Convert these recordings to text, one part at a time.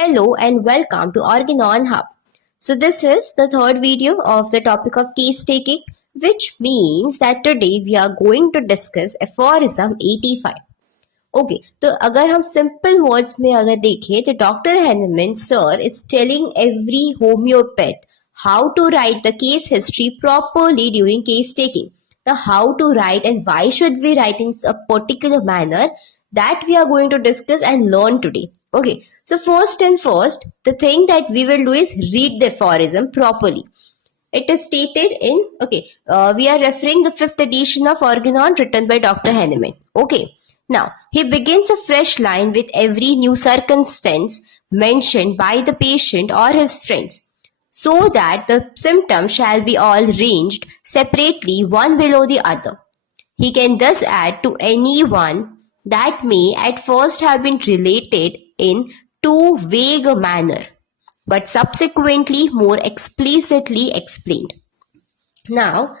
Hello and welcome to Organon Hub. So this is the third video of the topic of case taking, which means that today we are going to discuss aphorism 85. Okay, तो अगर हम simple words में अगर देखें तो Dr. Henneman sir is telling every homeopath how to write the case history properly during case taking. The how to write and why should we write in a particular manner, that we are going to discuss and learn today. Okay, so first and first, the thing that we will do is read the aphorism properly. It is stated in, we are referring the 5th edition of Organon written by Dr. Henneman. Okay, now he begins a fresh line with every new circumstance mentioned by the patient or his friends, so that the symptoms shall be all ranged separately one below the other. He can thus add to any one that may at first have been related in too vague a manner, but subsequently more explicitly explained. Now,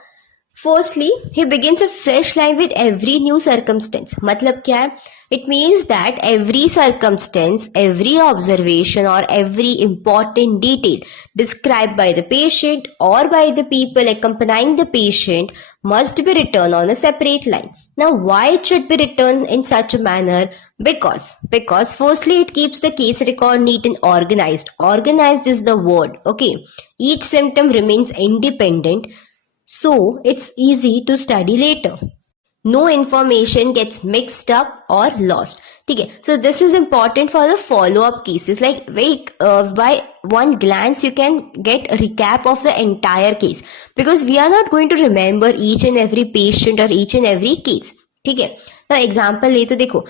firstly, he begins a fresh line with every new circumstance. मतलब क्या है? It means that every circumstance, every observation or every important detail described by the patient or by the people accompanying the patient must be written on a separate line. Now, why it should be written in such a manner? Because firstly, it keeps the case record neat and organized. Organized is the word. Okay. Each symptom remains independent, so it's easy to study later. No information gets mixed up or lost. Okay, so this is important for the follow-up cases. Like by one glance you can get a recap of the entire case, because we are not going to remember each and every patient or each and every case. ठीक है, तो example ले तो देखो,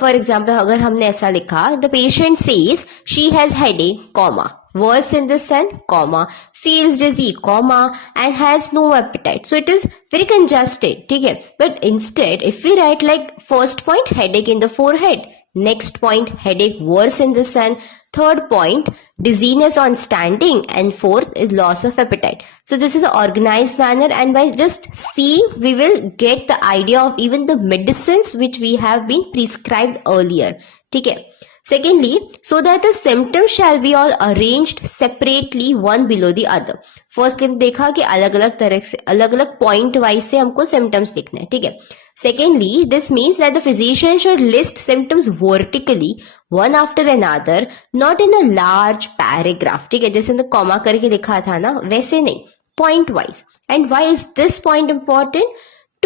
for example अगर हमने ऐसा लिखा, the patient says she has headache comma, worse in the sun, comma, feels dizzy, comma, and has no appetite. So it is very congested. ठीक है, but instead if we write like first point headache in the forehead, next point headache worse in the sun, third point dizziness on standing, and fourth is loss of appetite. So this is an organized manner, and by just seeing we will get the idea of even the medicines which we have been prescribed earlier. ठीक है. Secondly, so that the symptoms shall be all arranged separately one below the other. First देखा कि अलग अलग तरह से अलग अलग पॉइंट वाइज से हमको सिम्टम्स लिखना है. ठीक है. Secondly, this means that the physician should list symptoms vertically one after another, not in a large paragraph. ठीक है, जैसे हमने कॉमा करके लिखा था ना, वैसे नहीं, point wise. And why is this point important?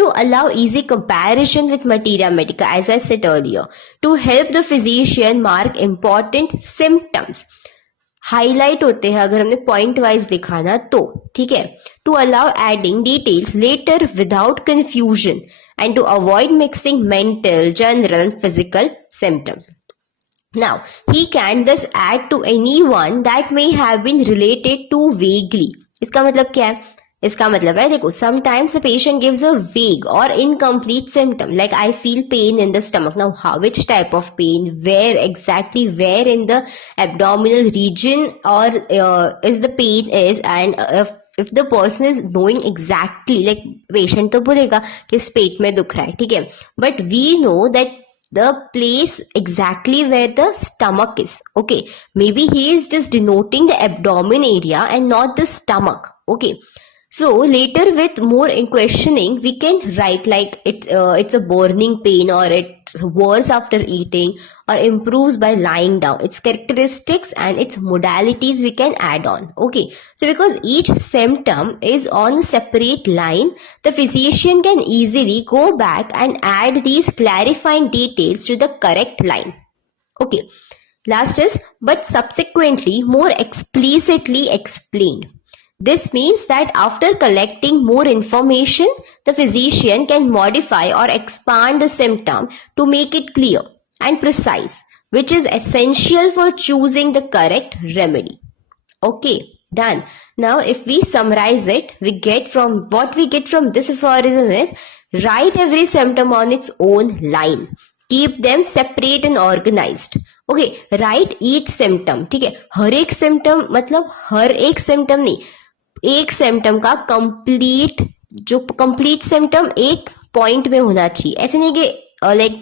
To allow easy comparison with materia medica, as I said earlier, to help the physician mark important symptoms. Highlight होते हैं अगर हमने पॉइंट वाइज लिखा ना तो. ठीक है, to allow adding details later without confusion and to avoid mixing mental, general, physical symptoms. Now, he can thus add to any one that may have been related too vaguely. इसका मतलब क्या है? इसका मतलब है, देखो, sometimes the patient gives a vague or incomplete symptom, like I feel pain in the stomach. Now, which type of pain? Where exactly? Where in the abdominal region or is the pain is? And if the person is knowing exactly, like patient तो बोलेगा कि इस पेट में दुख रहा है, ठीक है, but we know that the place exactly where the stomach is. Okay, maybe he is just denoting the abdomen area and not the stomach. Okay. So later with more in questioning, we can write like it's a burning pain, or it's worse after eating, or improves by lying down. Its characteristics and its modalities we can add on. Okay. So because each symptom is on a separate line, the physician can easily go back and add these clarifying details to the correct line. Okay. Last is, but subsequently more explicitly explained. This means that after collecting more information, the physician can modify or expand the symptom to make it clear and precise, which is essential for choosing the correct remedy. Okay, done. Now, if we summarize it, what we get from this aphorism is, write every symptom on its own line. Keep them separate and organized. Okay, write each symptom. ठीक है, हर एक symptom मतलब हर एक symptom नहीं, एक symptom का complete symptom एक point में होना चाहिए. ऐसे नहीं कि like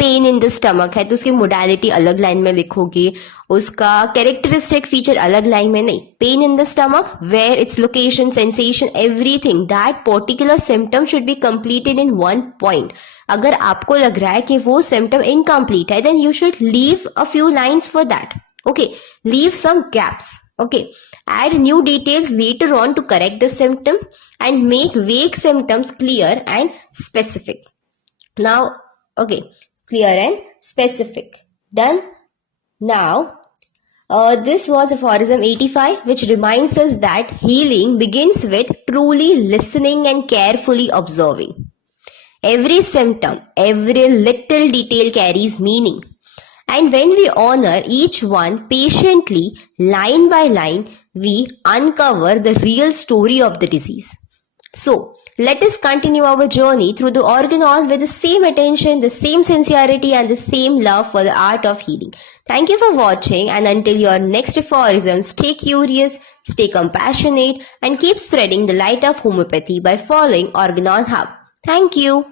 pen in the stomach है तो उसकी मोडालिटी अलग लाइन में लिखोगे, उसका कैरेक्टरिस्टिक फीचर अलग लाइन में नहीं. Pain in the stomach, where its location, sensation, everything, that particular symptom should be completed in one point. अगर आपको लग रहा है कि वो सिम्टम इनकम्प्लीट है, then you should leave a few lines for that. Okay, leave some gaps. Okay, add new details later on to correct the symptom and make vague symptoms clear and specific. Now, okay, clear and specific. Done. Now, this was aphorism 85, which reminds us that healing begins with truly listening and carefully observing. Every symptom, every little detail carries meaning. And when we honor each one patiently, line by line, we uncover the real story of the disease. So, let us continue our journey through the organelle with the same attention, the same sincerity, and the same love for the art of healing. Thank you for watching, and until your next aphorism, stay curious, stay compassionate, and keep spreading the light of homeopathy by following Organelle Hub. Thank you.